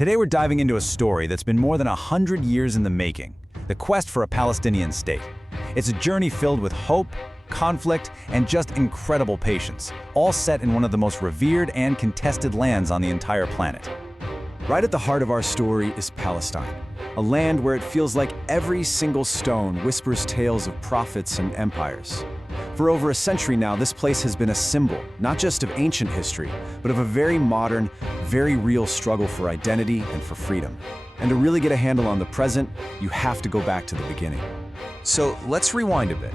Today we're diving into a story that's been more than 100 years in the making, the quest for a Palestinian state. It's a journey filled with hope, conflict, and just incredible patience, all set in one of the most revered and contested lands on the entire planet. Right at the heart of our story is Palestine, a land where it feels like every single stone whispers tales of prophets and empires. For over a century now, this place has been a symbol, not just of ancient history, but of a very modern, very real struggle for identity and for freedom. And to really get a handle on the present, you have to go back to the beginning. So let's rewind a bit.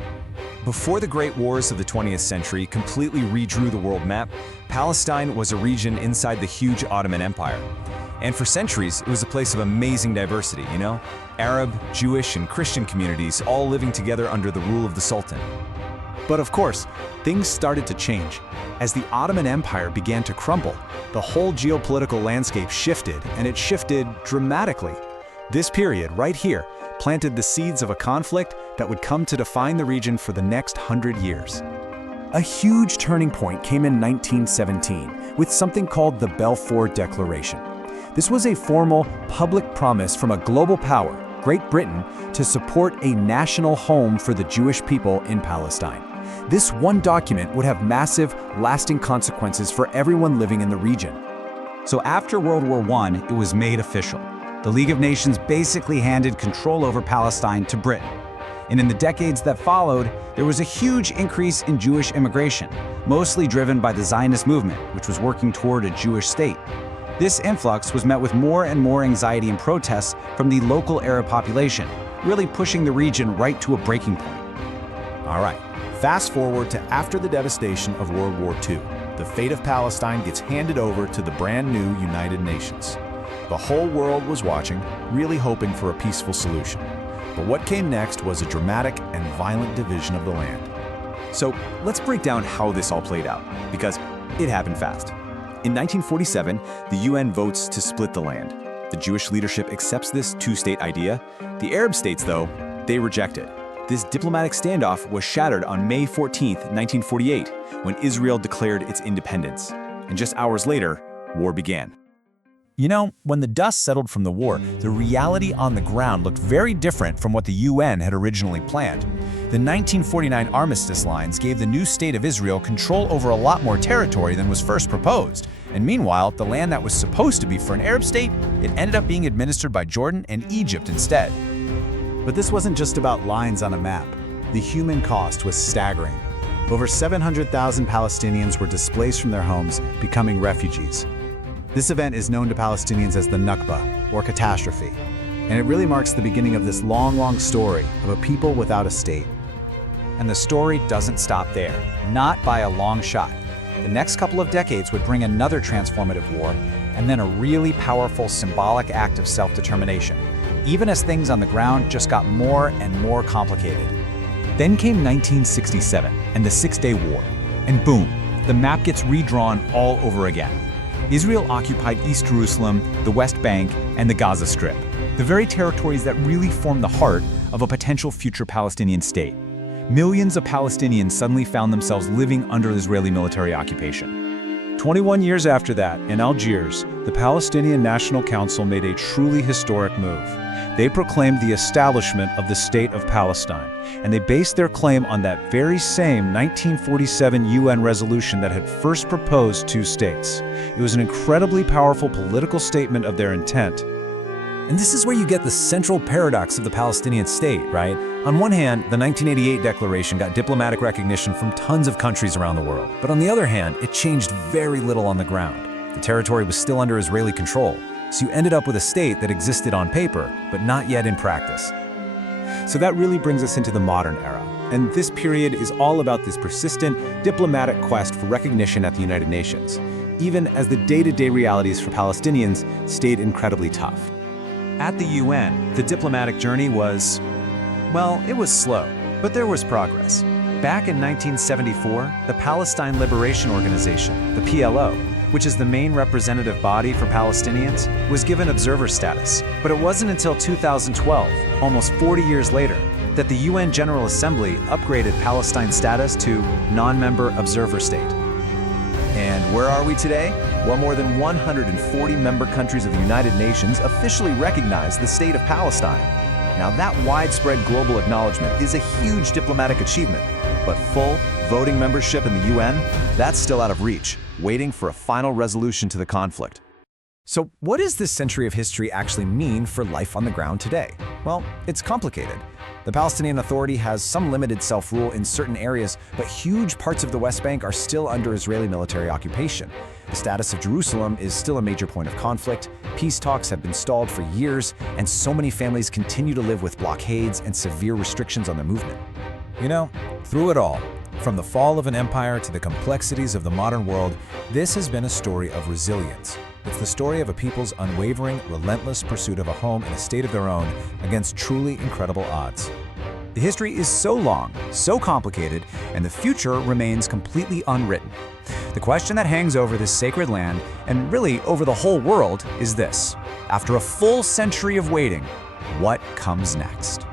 Before the Great Wars of the 20th century completely redrew the world map, Palestine was a region inside the huge Ottoman Empire. And for centuries, it was a place of amazing diversity, Arab, Jewish, and Christian communities all living together under the rule of the Sultan. But of course, things started to change. As the Ottoman Empire began to crumble, the whole geopolitical landscape shifted, and it shifted dramatically. This period, right here, planted the seeds of a conflict that would come to define the region for the next 100 years. A huge turning point came in 1917 with something called the Balfour Declaration. This was a formal, public promise from a global power, Great Britain, to support a national home for the Jewish people in Palestine. This one document would have massive, lasting consequences for everyone living in the region. So after World War I, it was made official. The League of Nations basically handed control over Palestine to Britain. And in the decades that followed, there was a huge increase in Jewish immigration, mostly driven by the Zionist movement, which was working toward a Jewish state. This influx was met with more and more anxiety and protests from the local Arab population, really pushing the region right to a breaking point. All right, fast forward to after the devastation of World War II. The fate of Palestine gets handed over to the brand new United Nations. The whole world was watching, really hoping for a peaceful solution. But what came next was a dramatic and violent division of the land. So let's break down how this all played out, because it happened fast. In 1947, the UN votes to split the land. The Jewish leadership accepts this two-state idea. The Arab states, though, they reject it. This diplomatic standoff was shattered on May 14, 1948, when Israel declared its independence. And just hours later, war began. When the dust settled from the war, the reality on the ground looked very different from what the UN had originally planned. The 1949 armistice lines gave the new state of Israel control over a lot more territory than was first proposed. And meanwhile, the land that was supposed to be for an Arab state, it ended up being administered by Jordan and Egypt instead. But this wasn't just about lines on a map. The human cost was staggering. Over 700,000 Palestinians were displaced from their homes, becoming refugees. This event is known to Palestinians as the Nakba, or catastrophe, and it really marks the beginning of this long story of a people without a state. And the story doesn't stop there, not by a long shot. The next couple of decades would bring another transformative war, and then a really powerful symbolic act of self-determination, even as things on the ground just got more and more complicated. Then came 1967 and the Six-Day War, and boom, the map gets redrawn all over again. Israel occupied East Jerusalem, the West Bank, and the Gaza Strip, the very territories that really form the heart of a potential future Palestinian state. Millions of Palestinians suddenly found themselves living under Israeli military occupation. 21 years after that, in Algiers, the Palestinian National Council made a truly historic move. They proclaimed the establishment of the State of Palestine, and they based their claim on that very same 1947 UN resolution that had first proposed two states. It was an incredibly powerful political statement of their intent. And this is where you get the central paradox of the Palestinian state, right? On one hand, the 1988 declaration got diplomatic recognition from tons of countries around the world. But on the other hand, it changed very little on the ground. The territory was still under Israeli control, so you ended up with a state that existed on paper, but not yet in practice. So that really brings us into the modern era. And this period is all about this persistent diplomatic quest for recognition at the United Nations, even as the day-to-day realities for Palestinians stayed incredibly tough. At the UN, the diplomatic journey was, well, it was slow, but there was progress. Back in 1974, the Palestine Liberation Organization, the PLO, which is the main representative body for Palestinians, was given observer status. But it wasn't until 2012, almost 40 years later, that the UN General Assembly upgraded Palestine's status to non-member observer state. And Where are we today? Well, more than 140 member countries of the United Nations officially recognize the state of Palestine. Now, that widespread global acknowledgement is a huge diplomatic achievement, but full voting membership in the UN, that's still out of reach, waiting for a final resolution to the conflict. So what does this century of history actually mean for life on the ground today? Well, it's complicated. The Palestinian Authority has some limited self-rule in certain areas, but huge parts of the West Bank are still under Israeli military occupation. The status of Jerusalem is still a major point of conflict. Peace talks have been stalled for years, and so many families continue to live with blockades and severe restrictions on their movement. You know, through it all, from the fall of an empire to the complexities of the modern world, this has been a story of resilience. It's the story of a people's unwavering, relentless pursuit of a home and a state of their own against truly incredible odds. The history is so long, so complicated, and the future remains completely unwritten. The question that hangs over this sacred land, and really over the whole world, is this: after a full century of waiting, what comes next?